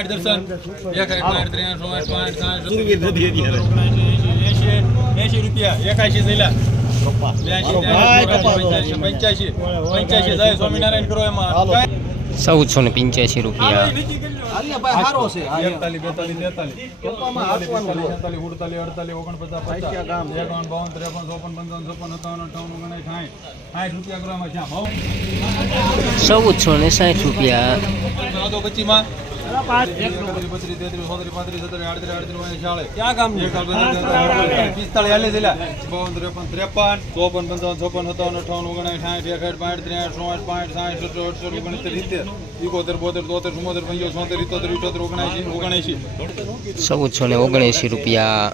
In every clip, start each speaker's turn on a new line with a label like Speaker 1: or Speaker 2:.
Speaker 1: પાંઠ દર્શન. એક ત્રણ સોળ પાંઠ સાઠ એસી રૂપિયા એકાશી થયેલા. બ્યાસી ત્યાસી, પંચ્યાસી પંચ્યાસી જાય સ્વામિનારાયણ કરો એમાં.
Speaker 2: ચૌદસો ને પંચ્યાસી રૂપિયા.
Speaker 1: સાઠ. સાઠ
Speaker 2: ચૌદસો ને સાઠ રૂપિયા.
Speaker 1: ત્રેપન, ત્રેપન, ચોપન, પંચાવન, છપ્પન, સત્તાવન, અઠાવન, ઓગણસાઠ, સાઠ, એકસઠ, પાંઠ, ત્રેસઠ, ચોસઠ, પાંઠ, સાઠ, સત્તર, અડસઠ, ઓગણસિત્તેર, સિત્તેર, એકોતેર, બોતેર, તોતેર, ચુમ્મોતેર, પંચોતેર, છોતેર, ઇત્તોતેર, ઇઠ્ઠોતેર, ઓગણએંશી, ઓગણએંશી.
Speaker 2: ચૌદસો ને ઓગણસી રૂપિયા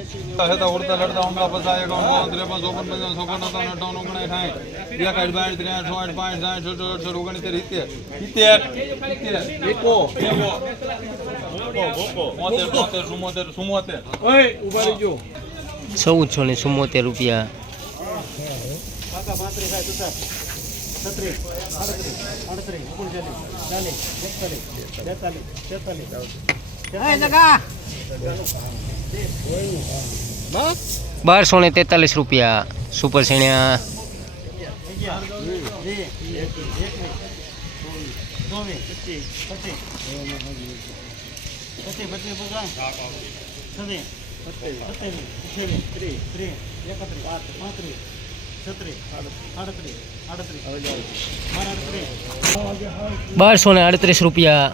Speaker 1: હતા, ઉડતા, લડતા, ઉમરા, પચાસ, એકાવન, ત્રેપન, ચોપન, પંચાવન, છપ્પન, સત્તાવન, અઠાવન, ઓગણસાઠ, સાઠ, એકસઠ, બાસઠ, ત્રેસઠ, ચોસઠ, પાંઠ, સાઠ, સત્તર, અડસઠ, ઓગણસિત્તેર, સિત્તેર, સિત્તેર, સિત્તેર, એકો, એકો. બોતેર, તોતેર, ચુમ્મોતેર, ચુમ્મોતેર.
Speaker 2: ચૌદસો ને ચુમ્મોતેર રૂપિયા. બારસો ને તેતાલીસ રૂપિયા સુપર સેણ્યા બારસો ને આડત્રીસ રૂપિયા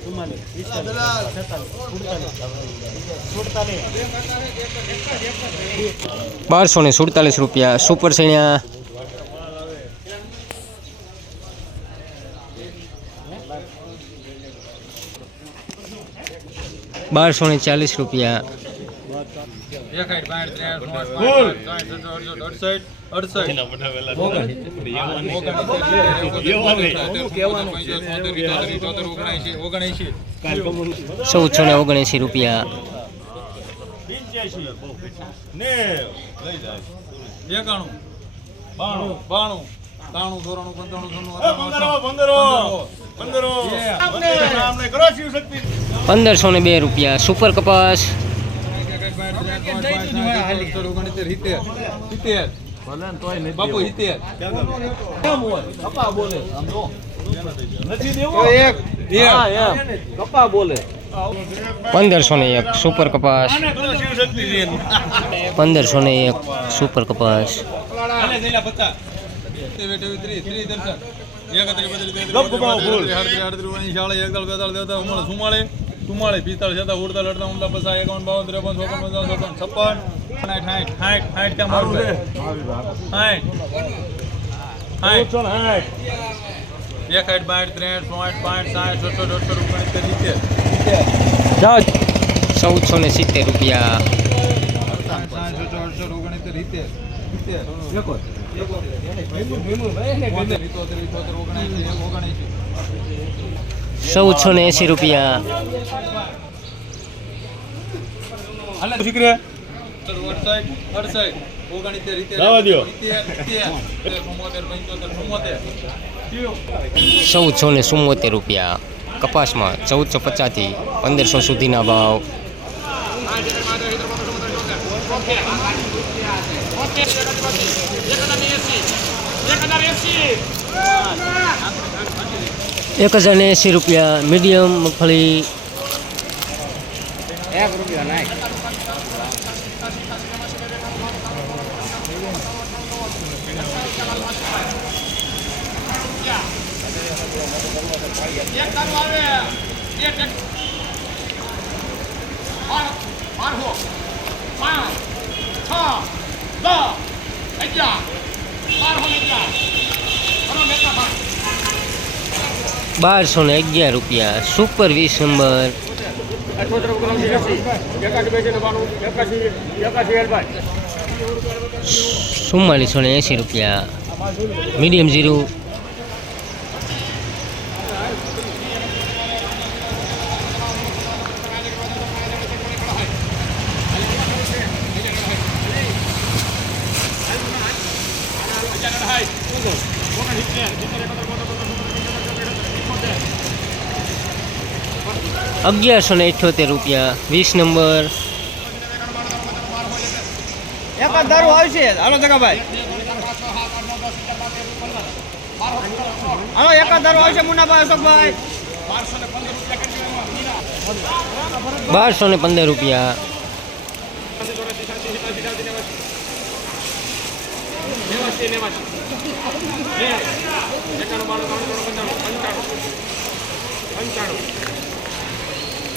Speaker 3: ચુમ્માલીસ પિસ્તાલીસ છેતાલીસ સુડતાલીસ સુડતાલીસ
Speaker 2: બારસો ને સુડતાલીસ રૂપિયા સુપર સેણ્યા બારસો ને ચાલીસ રૂપિયા ચૌદસો ને ઓગણસી રૂપિયા
Speaker 1: એકાણું બાણું બાણું ત્રાણું ચોરાણું પંચાણું
Speaker 2: પંદરસો ને બે રૂપિયા સુપર કપાસ
Speaker 1: ઓગણસિત્તેર, સિત્તેર, સિત્તેર. બાપુ સિત્તેર. એક.
Speaker 2: પંદરસો ને એક સુપર કપાસ પંદરસો ને એક સુપર કપાસ
Speaker 1: હાલે ઓગણીસ, ચુમ્માળીસ, પિસ્તાળીસ, છેતાળીસ, ઉડતા લડતા ઉનતાલીસ, પચાસ, એકાવન, બાવન, ત્રેપન, ચોપન, પંચાવન, છપ્પન, છપ્પન, સાઠ, સાઠ, સાઠ, સાઠ કેમ મારું? સાઠ. સાઠ. એકસાઠ, બાસઠ, ત્રેસઠ, ચોસઠ, પાંસઠ, સાઠ, સત્તર, અડસઠ, ઓગણસિત્તેર, સિત્તેર.
Speaker 2: ચૌદસો ને સિત્તેર રૂપિયા
Speaker 1: સાઠ, અડસઠ, ઓગણસિત્તેર, સિત્તેર. સિત્તેર.
Speaker 2: ચૌદસો ને એંસી રૂપિયા. ચૌદસો ને ચુમ્મોતેર રૂપિયા. કપાસમાં ચૌદસો પચાસથી પંદરસો સુધીના ભાવ. એક હજાર ને એંસી રૂપિયા મીડિયમ મગફળી. બારસો ને અગિયાર રૂપિયા. સુપર વીસ નંબર ચુમ્માલીસો ને એંસી રૂપિયા. મીડિયમ જીરું.
Speaker 3: अगर सौ इटोतेर रुपया वीस नंबर. बार सौ पंदर रुपया.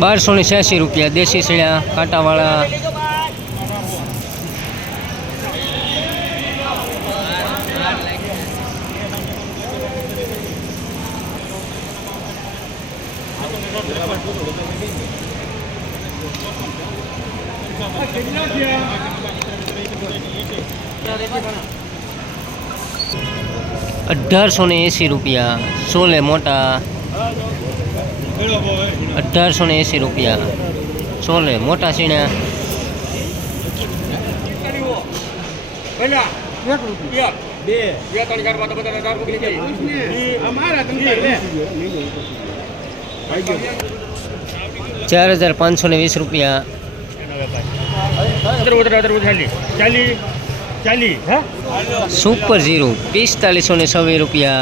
Speaker 2: બારસો ને છ્યાસી રૂપિયા દેશી સળિયા કાંટાવાળા Thank you. अठार सौ ने एसी रुपया सोले मोटा। अठार सौ ने एसी
Speaker 4: रुपया
Speaker 2: सोले मोटा सीणा चार हज़ार पाँच
Speaker 4: सौ ने वीस
Speaker 2: रुपया। सुपर ज़ीरो पिस्तालीस सौ ने रुपया।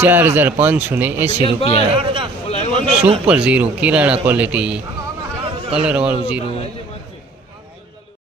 Speaker 2: चार हज़ार पाँच सौ ने एसी रुपया। સુપર જીરું કિરાણા ક્વોલિટી કલરવાળું જીરું